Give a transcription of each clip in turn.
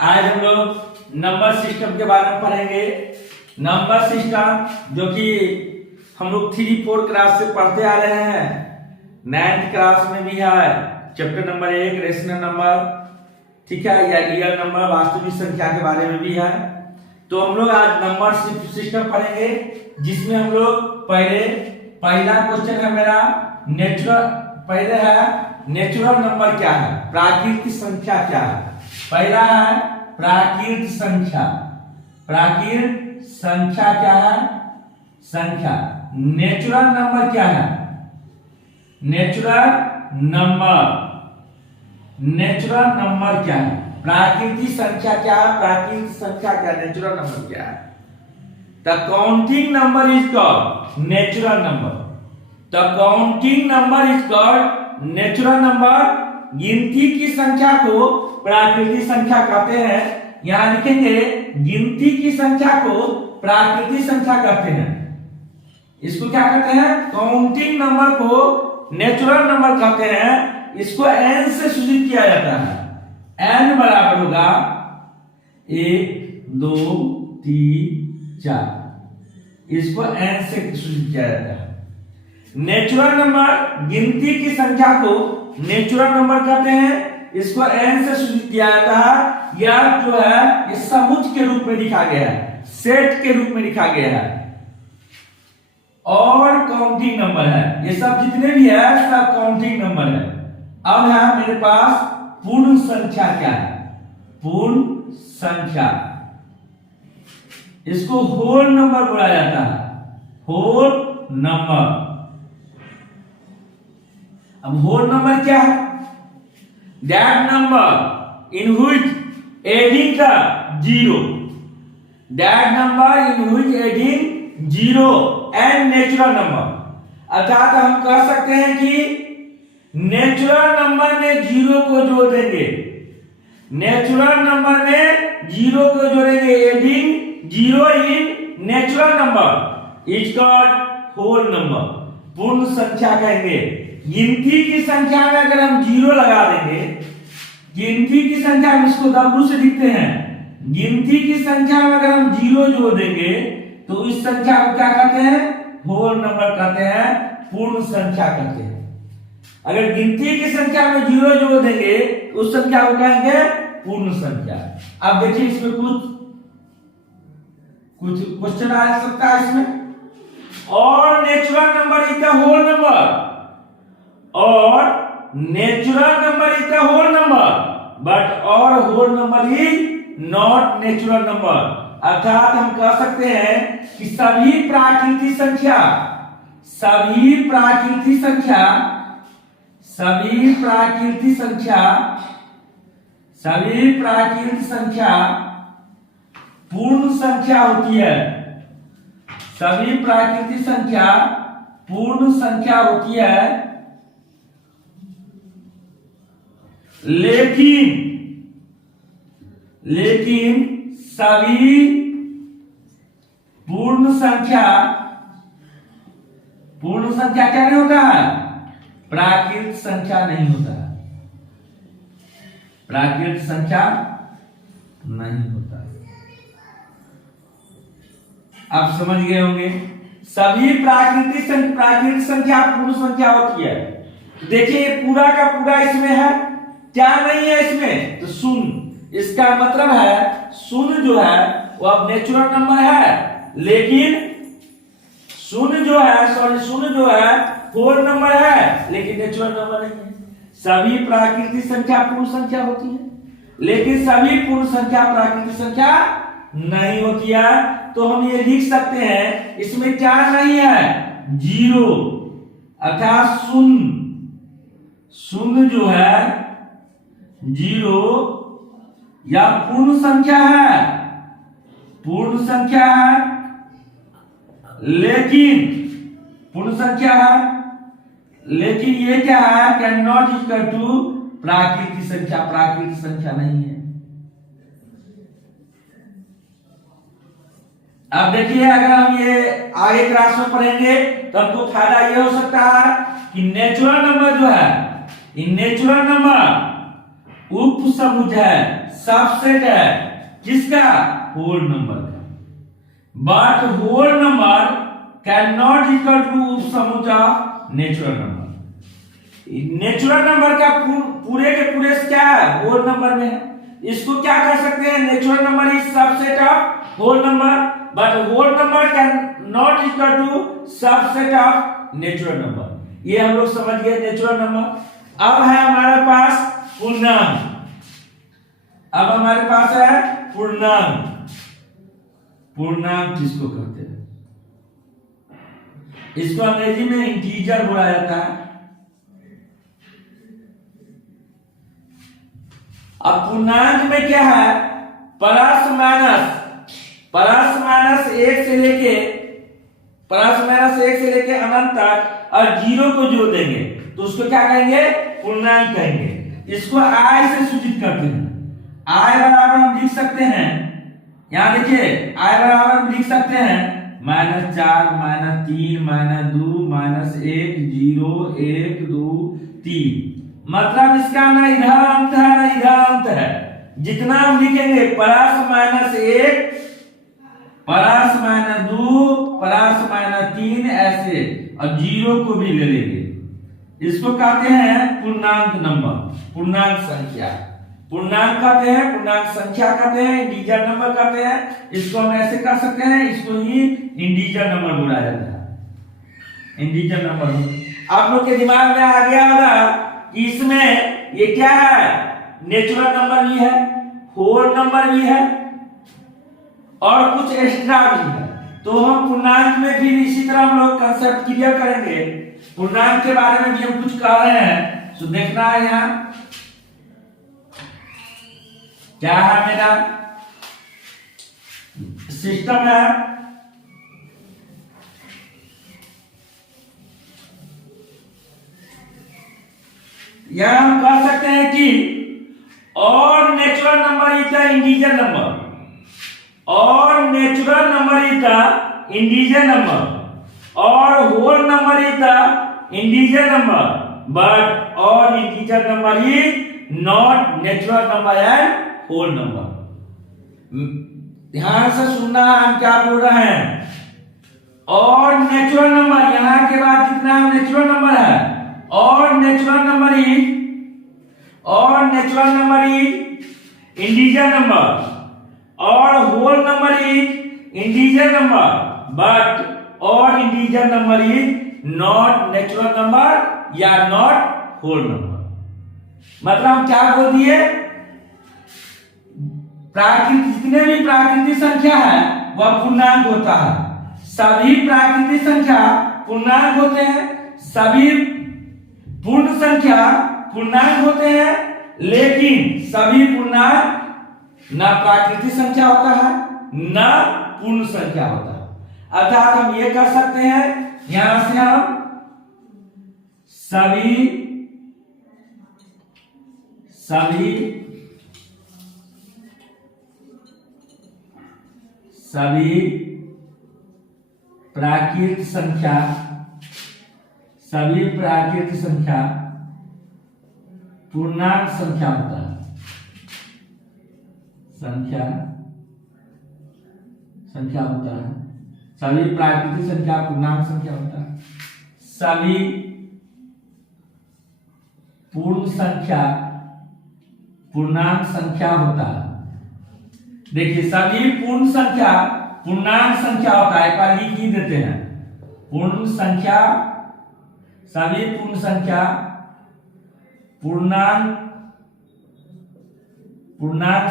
आज हम लोग नंबर सिस्टम के बारे में पढ़ेंगे। नंबर सिस्टम जो कि हम लोग 3-4 क्लास से पढ़ते आ रहे हैं, 9th क्लास में भी है। चैप्टर नंबर 1 रेशनल नंबर, ठीक है, या रियल नंबर वास्तविक संख्या के बारे में भी है। तो हम लोग आज नंबर सिस्टम पढ़ेंगे, जिसमें हम लोग पहला क्वेश्चन है मेरा नेचुरल नंबर क्या है, प्राकृतिक संख्या क्या है। पहला है प्राकृतिक संख्या। प्राकृतिक संख्या क्या है? संख्या। नेचुरल नंबर क्या है? नेचुरल नंबर क्या है? प्राकृतिक संख्या क्या है? प्राकृतिक संख्या क्या है? नेचुरल नंबर क्या है? The counting number is called natural number. The counting number is called natural number. गिनती की संख्या को प्राकृतिक संख्या कहते हैं। यहां लिखेंगे गिनती की संख्या को प्राकृतिक संख्या कहते हैं। इसको क्या कहते हैं? काउंटिंग नंबर को नेचुरल नंबर कहते हैं। इसको n से सूचित किया जाता है। n बराबर होगा 1 2 3 4। इसको n से सूचित किया जाता है। नेचुरल नंबर गिनती की संख्या को नेचुरल नंबर कहते हैं। इसको n से सूचित किया जाता है। या जो है ये समुच्चय के रूप में लिखा गया है, सेट के रूप में लिखा गया है। और काउंटिंग नंबर है, ये सब जितने भी है सब काउंटिंग नंबर है। अब है मेरे पास पूर्ण संख्या क्या है? पूर्ण संख्या, इसको होल नंबर बोला जाता है। Whole number. अब होल नंबर क्या है? That number in which adding the zero, that number in which adding zero and natural number. अर्थात हम कह सकते हैं कि नेचुरल नंबर में जीरो को जोड़ देंगे, नेचुरल नंबर में जीरो को जोड़ेंगे, adding zero in natural number is called whole number. पूर्ण संख्या कहेंगे। गिनती की संख्या में अगर हम जीरो लगा देंगे, गिनती की संख्या हम इसको W से लिखते हैं। गिनती की संख्या में अगर हम जीरो जोड़ देंगे तो इस संख्या को क्या कहते हैं? होल नंबर कहते हैं, पूर्ण संख्या कहते हैं। अगर गिनती की संख्या में जीरो जोड़ देंगे तो उस संख्या को कहेंगे पूर्ण संख्या। अब देखिए इसमें कुछ क्वेश्चन आ सकता है इसमें। All natural number is the whole number, all natural number is the whole number, but all whole number is not natural number. अर्थात हम कह सकते हैं कि सभी प्राकृतिक संख्या पूर्ण संख्या होती है। सभी प्राकृतिक संख्या पूर्ण संख्या होती है, लेकिन सभी पूर्ण संख्या क्या नहीं होता है? प्राकृतिक संख्या नहीं होता है। प्राकृतिक संख्या नहीं होता है। आप समझ गए होंगे। सभी प्राकृतिक संख्या पूर्ण संख्या होती है। देखिए पूरा का पूरा इसमें है, क्या नहीं है इसमें? तो शून्य। इसका मतलब है शून्य जो है वो अब नेचुरल नंबर है, लेकिन शून्य जो है होल नंबर है, लेकिन नेचुरल नंबर नहीं है। सभी प्राकृतिक संख्या पूर्ण संख्या होती है, लेकिन सभी पूर्ण संख्या प्राकृतिक संख्या नहीं होती है। तो हम ये लिख सकते हैं इसमें क्या नहीं है? जीरो, अर्थात शून्य जो है जीरो या पूर्ण संख्या है, लेकिन ये क्या है? कैन नॉट इक्वल टू प्राकृतिक संख्या नहीं है। अब देखिए अगर हम ये आगे क्लास में पढ़ेंगे तो हमको फायदा ये हो सकता है कि नेचुरल नंबर जो है, नेचुरल नंबर उप समुच्चय है, सबसेट है किसका? होल नंबर का। But whole number can not equal to उप समुच्चय नेचुरल नंबर। नेचुरल नंबर का पूरे के पूरे क्या है? होल नंबर में है। इसको क्या कर सकते हैं? Natural number is subset of whole number, but whole number can not equal to subset of natural number. ये हम लोग समझ गए नेचुरल नंबर। अब है हमारे पास पूर्णांक। अब हमारे पास है पूर्णांक। पूर्णांक किसको कहते हैं? इसको अंग्रेजी में इंटीजर बोला जाता है। अब पूर्णांक में क्या है? प्लस माइनस एक से लेके अनंत तक और जीरो को जोड़ देंगे तो उसको क्या कहेंगे? पूर्णांक कहेंगे। इसको आई से सूचित करते हैं। आई बराबर हम लिख सकते हैं, यहां देखिए आई बराबर हम लिख सकते हैं -4 -3 -2 -1 0 1 2 3। मतलब इसका ना इधर अंत है ना इधर अंत है। जितना हम लिखेंगे +-1 +-2 +-3 ऐसे, और जीरो को भी ले लेंगे। इसको कहते हैं पूर्णांक नंबर, पूर्णांक संख्या। पूर्णांक कहते हैं, पूर्णांक संख्या कहते हैं, इंटीजर नंबर कहते हैं। इसको हम ऐसे कर सकते हैं, इसको ही इंटीजर नंबर बोला जाता है। इंटीजर नंबर आप लोग के दिमाग में आ गया होगा कि इसमें ये क्या है? नेचुरल नंबर भी है, होल नंबर भी है और कुछ एक्स्ट्रा भी है। तो हम पूर्णांक में भी इसी तरह हम लोग कंसेप्ट क्लियर करेंगे। पूर्णांक के बारे में भी हम कुछ कह रहे हैं, तो देखना है यहाँ क्या है। मेरा सिस्टम है यहां हम कह सकते हैं कि all natural number is the integer number, all natural number is the integer number, all whole number is the integer number, but all integer number is not natural number and whole number. ध्यान से सुनना, हम क्या बोल रहे हैं। और natural number, यहां के बाद जितना नेचुरल नंबर है, all natural number is integer number, all whole number is integer number, but all integer number is not natural number या नॉट होल नंबर। मतलब हम क्या बोल दिए? प्राकृतिक जितने भी प्राकृतिक संख्या है वह पूर्णांक होता है। सभी प्राकृतिक संख्या पूर्णांक होते हैं, सभी पूर्ण संख्या पूर्णांक होते हैं, लेकिन सभी पूर्णांक न प्राकृतिक संख्या होता है न पूर्ण संख्या होता है। अर्थात हम ये कर सकते हैं, यहां से हम सभी प्राकृतिक संख्या पूर्णांक संख्या होता है। संख्या होता है, सभी प्राकृतिक संख्या पूर्णांक संख्या होता है। सभी पूर्ण संख्या पूर्णांक संख्या होता है। देखिए सभी पूर्ण संख्या पूर्णांक संख्या होता है। एक बार लिख ही देते हैं, पूर्ण संख्या, सभी पूर्ण संख्या पूर्णांक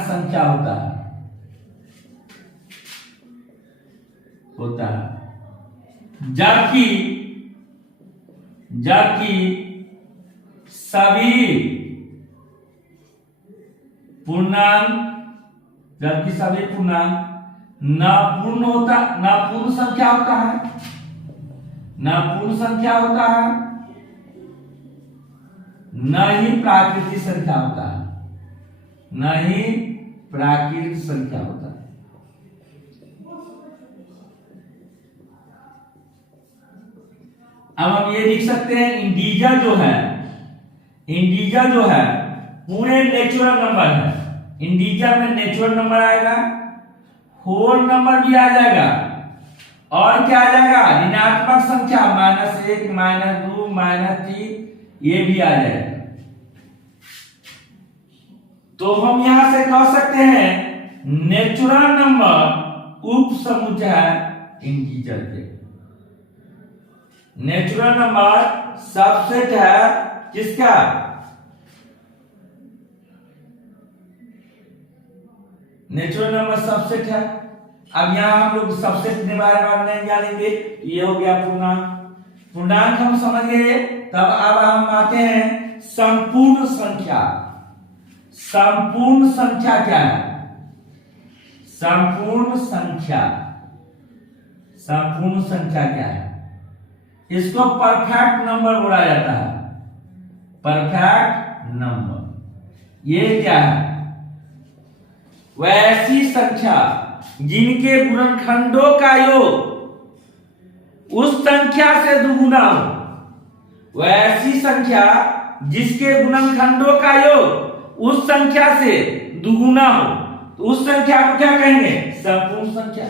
संख्या होता है जबकि सभी पूर्णांक न पूर्ण संख्या होता है, न ही प्राकृतिक संख्या होता है, अब हम ये लिख सकते हैं इंटीजर जो है पूरे नेचुरल नंबर है। इंटीजर में नेचुरल नंबर आएगा, होल नंबर भी आ जाएगा, और क्या आ जाएगा, ऋणात्मक संख्या -1 -2 -3 ये भी आ जाएगा। तो हम यहां से कह सकते हैं नेचुरल नंबर उप समुच्चय है इंटीजर के। नेचुरल नंबर सबसेट है किसका, नेचुरल नंबर सबसेट है। अब यहां हम लोग सबसेट के बारे में नहीं जानेंगे, ये हो गया पूर्णांक। पूर्णांक हम समझ गए। तब अब हम आते हैं संपूर्ण संख्या। संपूर्ण संख्या क्या है, संपूर्ण संख्या, संपूर्ण संख्या क्या है, इसको परफेक्ट नंबर बोला जाता है। परफेक्ट नंबर ये क्या है, वैसी संख्या जिनके गुणनखंडों का योग उस संख्या से दुगुना हो। वैसी संख्या जिसके गुणनखंडों का योग उस संख्या से दुगुना हो, तो उस संख्या को क्या कहेंगे, संपूर्ण संख्या।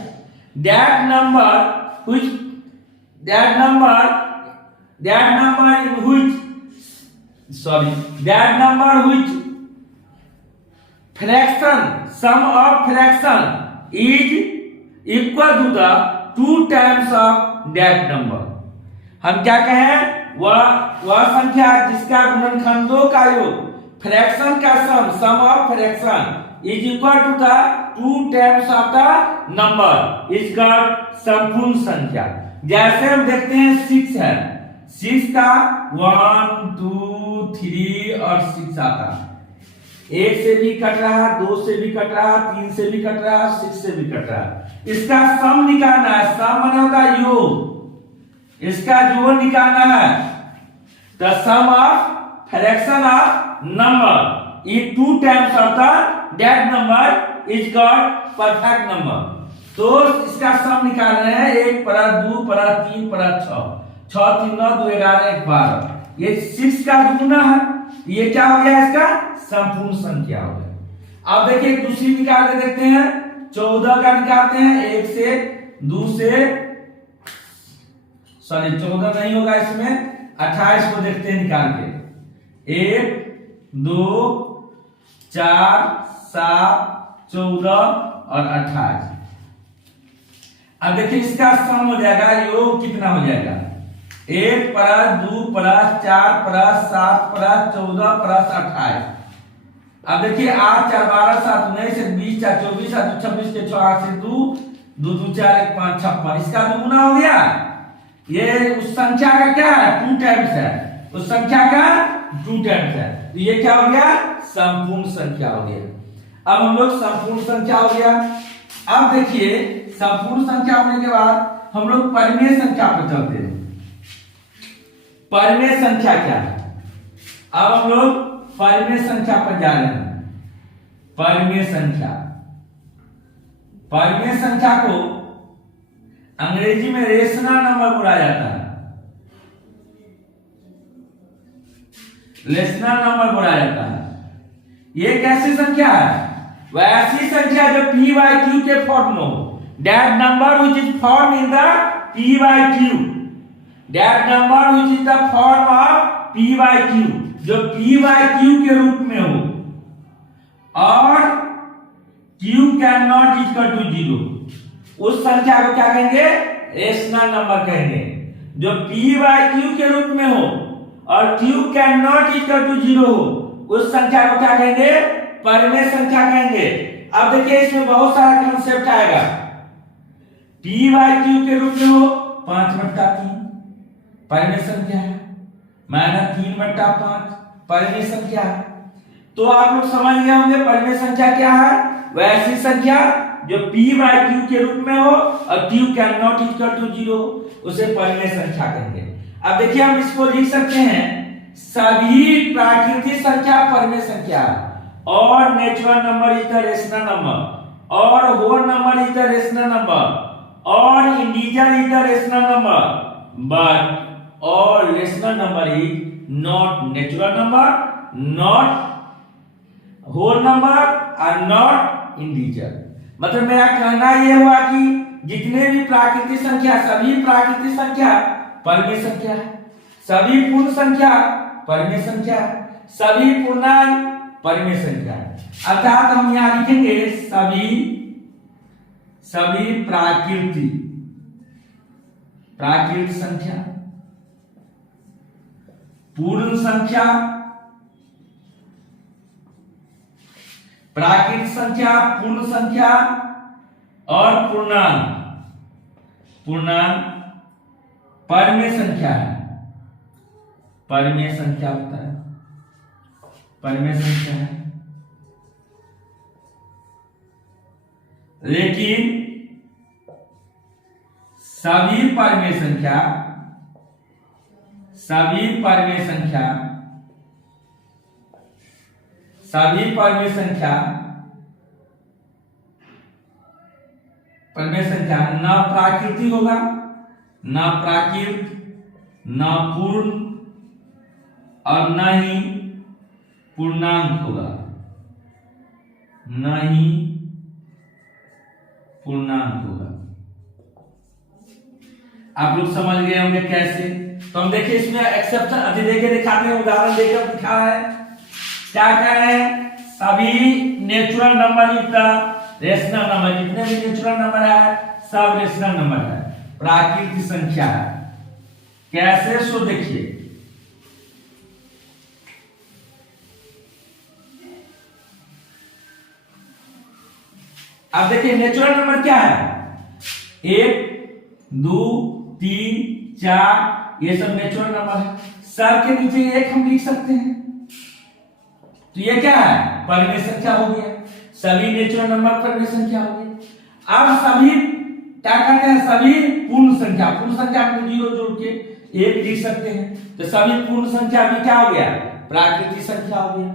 that number which that number in which fraction, sum of fraction is equal to the 2 times of that number। हम क्या कहें, वह संख्या जिसका गुणनखंडों का योग फ्रैक्शन का sum of fraction is equal to the 2 times of the number is called संपूर्ण संख्या। जैसे हम देखते हैं 6 है, 6 का 1 2 3 और 6 आता है। 1 से भी कट रहा, 2 से भी कट रहा, 3 से भी कट रहा, 6 से भी कट रहा। इसका सम निकालना है, सम माने होता है योग, इसका जोड़ निकालना है। The sum of fraction of number is 2 times of that number is called perfect number। तो इसका सम निकाल रहे हैं, 1 + 2 + 3 + 6, 6 3 9 2 11 1 12, ये 6 का दुगुना है, ये क्या हो गया, इसका संपूर्ण संख्या हो गया। अब देखिए दूसरी निकाल के देखते हैं, 14 का निकालते हैं, 1 से 2 से, सॉरी 14 नहीं होगा इसमें, 28 को देखते हैं निकाल के, 1 2 4 7 14 और 28। अब देखिए इसका सम हो जाएगा, योग कितना हो जाएगा, 1 + 2 + 4 + 7 + 14 + 28। अब देखिए 8 4 12 7 19 20 4 24 7 26 के 6 8 से 2 2 2 4 1 5 56, इसका दुगुना हो गया। ये उस संख्या का क्या है, 2 टाइम्स है, उस संख्या का 2 टाइम्स है, तो ये क्या हो गया, संपूर्ण संख्या हो गया। अब हम लोग संपूर्ण संख्या हो गया। अब देखिए संपूर्ण संख्या होने के बाद हम लोग परिमेय संख्या पर चलते हैं। परिमेय संख्या क्या है, अब हम लोग परिमेय संख्या पर जा रहे हैं। परिमेय संख्या, परिमेय संख्या को अंग्रेजी में रेशनल नंबर बोला जाता है, रेशनल नंबर बोला जाता है। ये कैसी संख्या है, वैसी संख्या जो p/q के फॉर्म में हो। That number which is form in the p/q, that number which is the form of p/q, जो p/q के रूप में हो, और q can not equal to 0, उस संख्या को क्या कहेंगे, रेशनल नंबर कहेंगे। जो p/q के रूप में हो और q can not equal to 0 हो, उस संख्या को क्या कहेंगे, परिमेय संख्या कहेंगे। अब देखिए इसमें बहुत सारा कंसेप्ट आएगा। p/q के रूप में हो 5/3 परिमेय संख्या है, -3/5 परिमेय संख्या है। तो आप लोग समझ गए होंगे परिमेय संख्या क्या है, वैसी संख्या जो p/q के रूप में हो और q can not equal to 0 हो, उसे परिमेय संख्या कहेंगे। अब देखिए हम इसको लिख सकते हैं, सभी प्राकृतिक संख्या परिमेय संख्या, all natural number is the rational number, all whole number is the rational number, all integer is the rational number, but all rational number is not natural number, not whole number और not integer. मतलब मेरा कहना यह हुआ कि जितने भी प्राकृतिक संख्या, सभी प्राकृतिक संख्या परमेय संख्या है, सभी पूर्ण संख्या परमेय संख्या है, सभी पूर्णांक परमेय संख्या है। अर्थात हम यहां लिखेंगे सभी प्राकृतिक संख्या, पूर्ण संख्या, प्राकृतिक संख्या, पूर्ण संख्या और पूर्णांक परमेय संख्या है। परमेय संख्या होता है, परमेय संख्या है। लेकिन सभी परमेय संख्या न प्राकृतिक होगा, न प्राकृत, न पूर्ण और न ही पूर्णांक होगा, न ही पूर्णांक होगा। आप लोग समझ गए होंगे कैसे। तो हम देखिए इसमें एक्सेप्शन अभी दिखाते हैं, उदाहरण देकर दिखा है। क्या कह रहे हैं? सभी नेचुरल नंबर युक्त रेशनल नंबर, जितने भी नेचुरल नंबर है सब रेशनल नंबर है, प्राकृतिक संख्या है। कैसे? सो देखिए, अब देखिए नेचुरल नंबर क्या है? 1, 2, 3, 4, ये सब नेचुरल नंबर है। सब के नीचे 1 हम लिख सकते हैं, तो ये क्या है? परमेय संख्या हो गया। सभी नेचुरल नंबर परमेय संख्या हो गया। अब सभी क्या कहते हैं? सभी पूर्ण संख्या में 0 जोड़ के 1 लिख सकते हैं, तो सभी पूर्ण संख्या भी क्या हो गया? प्राकृतिक संख्या हो गया।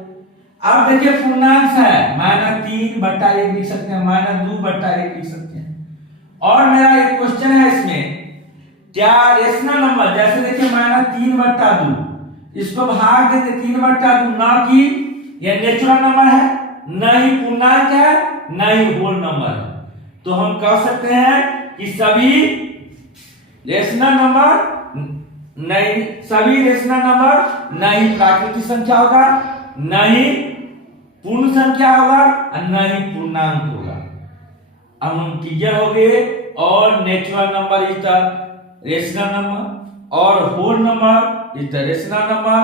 अब देखिए पूर्णांक है, -3/1 लिख सकते हैं, -2/1 लिख सकते हैं। और मेरा एक क्वेश्चन है इसमें, क्या रेशनल नंबर, जैसे देखिए -3/2, इसको भाग देंगे 3/2, ना कि यह नेचुरल नंबर है, न ही पूर्णांक है, न ही होल नंबर है। तो हम कह सकते हैं कि सभी रेशनल नंबर न ही प्राकृतिक संख्या होगा, न ही पूर्ण संख्या होगा और न ही पूर्णांक होगा। अब हम क्लियर हो गए। All natural number is the rational number, all whole number is the rational number,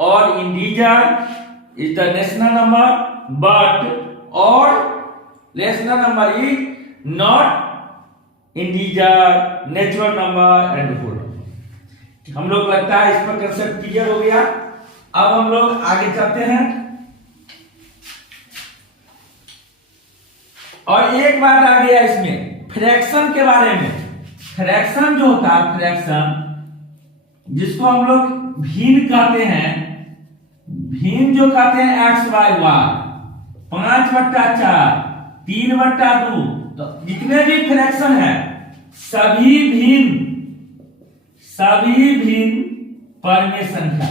all integer is the national number, but all rational number is not integer, natural number and whole number. हम लोग लगता है इस पर concept clear हो गया। अब हम लोग आगे चलते हैं। और एक बात आ गया इसमें फ्रैक्शन के बारे में। फ्रैक्शन जो होता है, फ्रैक्शन जिसको हम लोग भिन्न कहते हैं, भिन्न जो कहते हैं x/y, 5/4, 3/2, तो जितने भी फ्रैक्शन है सभी भिन्न परमेय संख्या,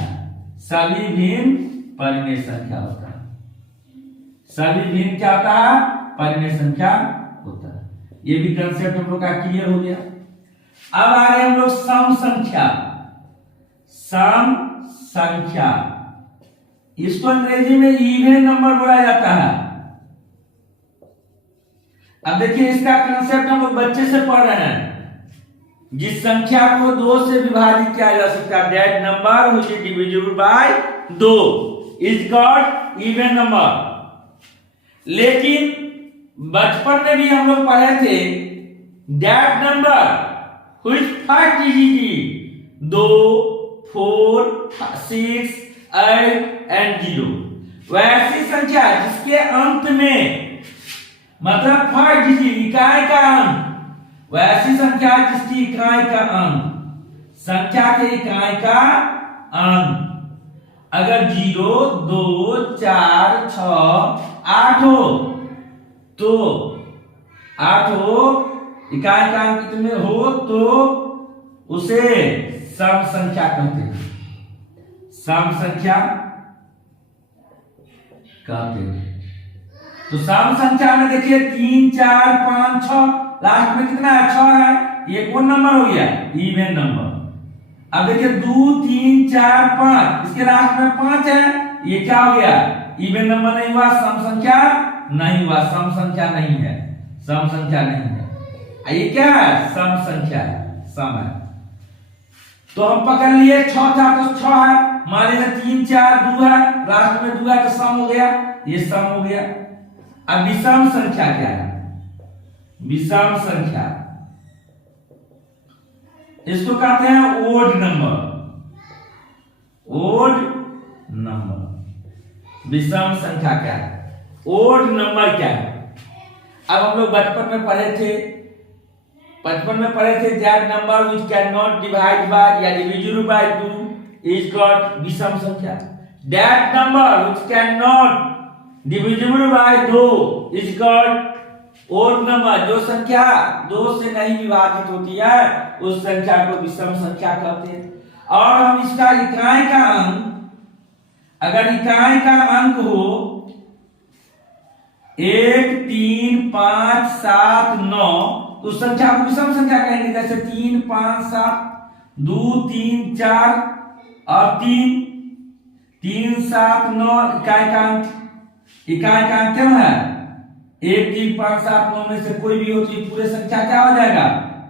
सभी भिन्न परमेय संख्या होता है। सभी भिन्न क्या होता है? परमेय संख्या होता है। ये भी कंसेप्ट हम लोग का क्लियर हो गया। अब आ गए हम लोग सम संख्या। सम संख्या, इसको अंग्रेजी में इवन नंबर बोला जाता है। अब देखिए इसका कंसेप्ट हम लोग बच्चे से पढ़ रहे हैं। जिस संख्या को 2 से विभाजित किया जा सकता है, that number which is divisible by 2 is called even number. लेकिन बचपन में भी हम लोग पढ़े थे that number which first digit 2, 4, 6, 8 and 0, वैसी संख्या जिसके अंत में, मतलब फर्स्ट डिजिट इकाई का अंक, वैसी संख्या जिसकी इकाई का अंक, संख्या के इकाई का अंक अगर 0, 2, 4, 6, 8 हो, तो 8 हो, इकाई का अंक कितने हो, तो उसे सम संख्या कहते हैं। सम संख्या कहते हैं। तो सम संख्या में देखिए 3 4 5 6, लास्ट में कितना है? 6 है। ये कौन नंबर हो गया? Even number. अब देखिए 2 3 4 5, इसके लास्ट में 5 है, ये क्या हो गया? इवन नंबर नहीं हुआ, सम संख्या नहीं हुआ, सम संख्या नहीं है, सम संख्या नहीं है। ये क्या है? सम संख्या है, सम है। तो हम पकड़ लिए 6 था तो 6 है, मान लीजिए 3 4 2 है, लास्ट में 2 है तो सम हो गया, ये सम हो गया। अब विषम संख्या क्या है? विषम संख्या इसको कहते हैं ओड नंबर, ओड नंबर। विषम संख्या क्या है? ओड नंबर क्या है? अब हम लोग बचपन में पढ़े थे that number which can not divide by या डिविजिबल बाय 2 इज कॉल्ड विषम संख्या। That number which can not divisible by 2 is called odd number. जो संख्या 2 से नहीं विभाजित होती है उस संख्या को विषम संख्या कहते हैं। और हम इसका इकाई का अंक, अगर इकाई का अंक हो 1 3 5 7 9 तो उस संख्या को विषम संख्या कहेंगे। जैसे 3 5 7, 2 3 4 और 3 3 7 9 इकाई का अंक क्यों है? 1 3 5 7 9 में से कोई भी हो तो पूरे संख्या क्या हो जाएगा?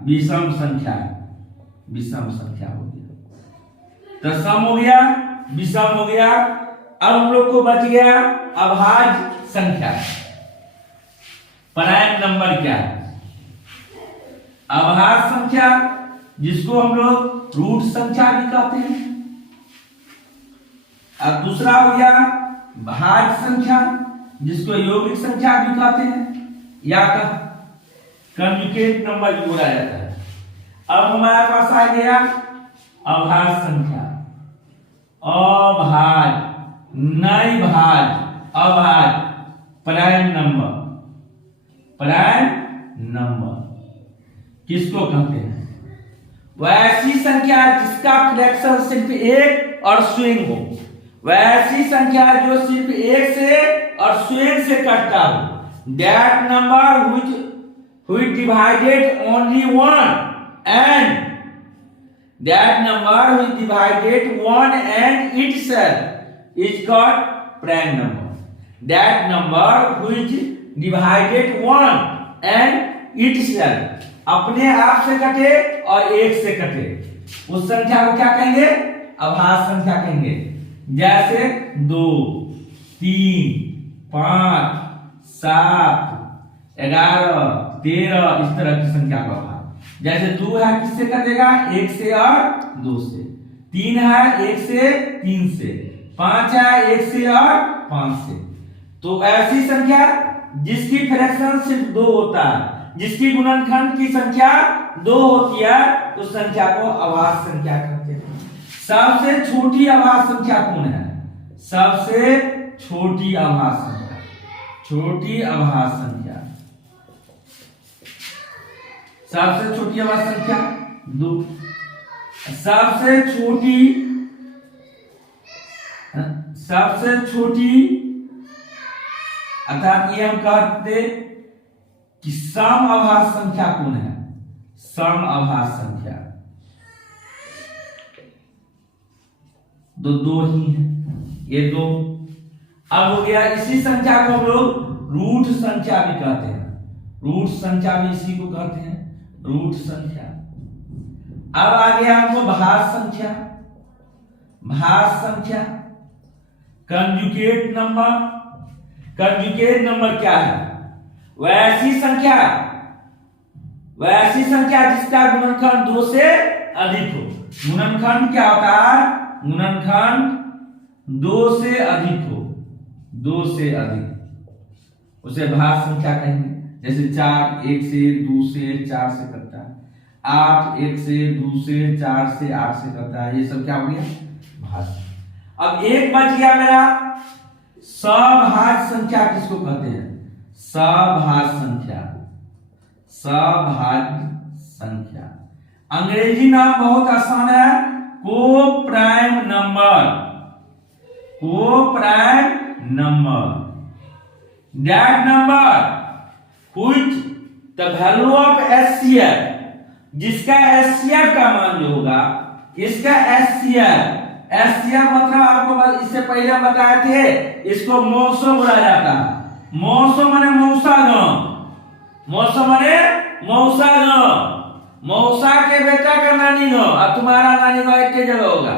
विषम संख्या, विषम संख्या हो गया। तो सम हो गया, विषम हो गया। अब हम लोग को बच गया अभाज्य संख्या। प्राइम नंबर क्या है? अभाज्य संख्या जिसको हम लोग रूट संख्या भी कहते हैं। अब दूसरा हो गया भाज्य संख्या जिसको यौगिक संख्या भी कहते हैं या कंजुगेट नंबर भी बोला जाता है। अब हमारे पास आ गया अभाज्य संख्या, अभाज्य, नहीं भाज्य, अभाज्य, प्राइम नंबर। प्राइम नंबर किसको कहते हैं? वैसी संख्या जिसका फ्रैक्शन सिर्फ 1 और स्वयं हो, वैसी संख्या जो सिर्फ 1 से और स्वयं से कटता हो। That number which divided only one and that number which divided one and itself is called prime number. That number which divided one and itself, अपने आप से कटे और एक से कटे, उस संख्या को क्या कहेंगे? अभाज्य संख्या कहेंगे। जैसे 2 3 5 7 11 13 इस तरह की संख्या का भाग। जैसे 2 है किससे कटेगा? 1 से और 2 से। 3 है 1 से 3 से। 5 है 1 से और 5 से। तो ऐसी संख्या जिसकी फ्रैक्शन सिर्फ 2 होता है, जिसकी गुणनखंड की संख्या 2 होती है, उस संख्या को अभाज्य संख्या कहते हैं। सबसे छोटी अभाज्य संख्या कौन है? सबसे छोटी अभाज्य संख्या, छोटी अभाज्य संख्या, सबसे छोटी अभाज्य संख्या 2। सबसे छोटी अर्थात ये हम कहते कि सम अभाज्य संख्या कौन है? सम अभाज्य संख्या दो ही है, ये 2। अब हो गया, इसी संख्या को हम लोग रूट संख्या भी कहते हैं। रूट संख्या भी इसी को कहते हैं, रूट संख्या। अब आ गया हमको भाज्य संख्या। भाज्य संख्या कंजुगेट नंबर। कंजुगेट नंबर क्या है? वैसी संख्या जिसका गुणनखंड 2 से अधिक हो। गुणनखंड क्या होता है? गुणनखंड 2 से अधिक हो, 2 से अधिक, उसे भाज्य संख्या कहेंगे। जैसे 4 1 से 2 से 4 से करता है, 8 1 से 2 से 4 से 8 से करता है, ये सब क्या हो गया? भाज्य। अब एक बच गया मेरा सभाज्य संख्या। किसको कहते हैं? सभाज्य संख्या। सभाज्य संख्या अंग्रेजी नाम बहुत आसान है, को प्राइम नंबर। को prime number that number which the value of HCF, जिसका एचसीएफ का मान जो होगा, इसका एचसीएफ, एचसीएफ मतलब आपको इससे पहले बताए थे, इसको मौसो बोला जाता है। मौसो माने मौसा गांव, मौसो माने मौसा गांव, मौसा के बेटा का नानी गांव और तुम्हारा नानी गांव एक जगह होगा,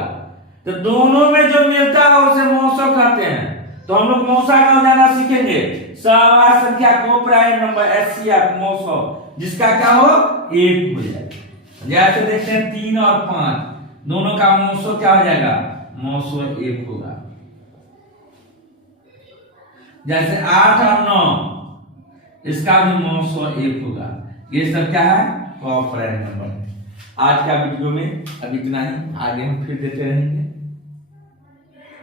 तो दोनों में जो मिलता है उसे मौसो कहते हैं। तो हम लोग मौसा गांव जाना सीखेंगे। सवाल संख्या को प्राइम नंबर एचसीएफ मौसो, जिसका क्या हो 1 हो जाएगा। जैसे देखते हैं 3 और 5 दोनों का मौसो क्या हो जाएगा, मौसो 1 होगा। जैसे 8 और 9 इसका भी मौसो 1 होगा। ये सब क्या है, कॉपरेंट नंबर। आज का वीडियो में अब इतना ही, आगे हम फिर देते रहेंगे।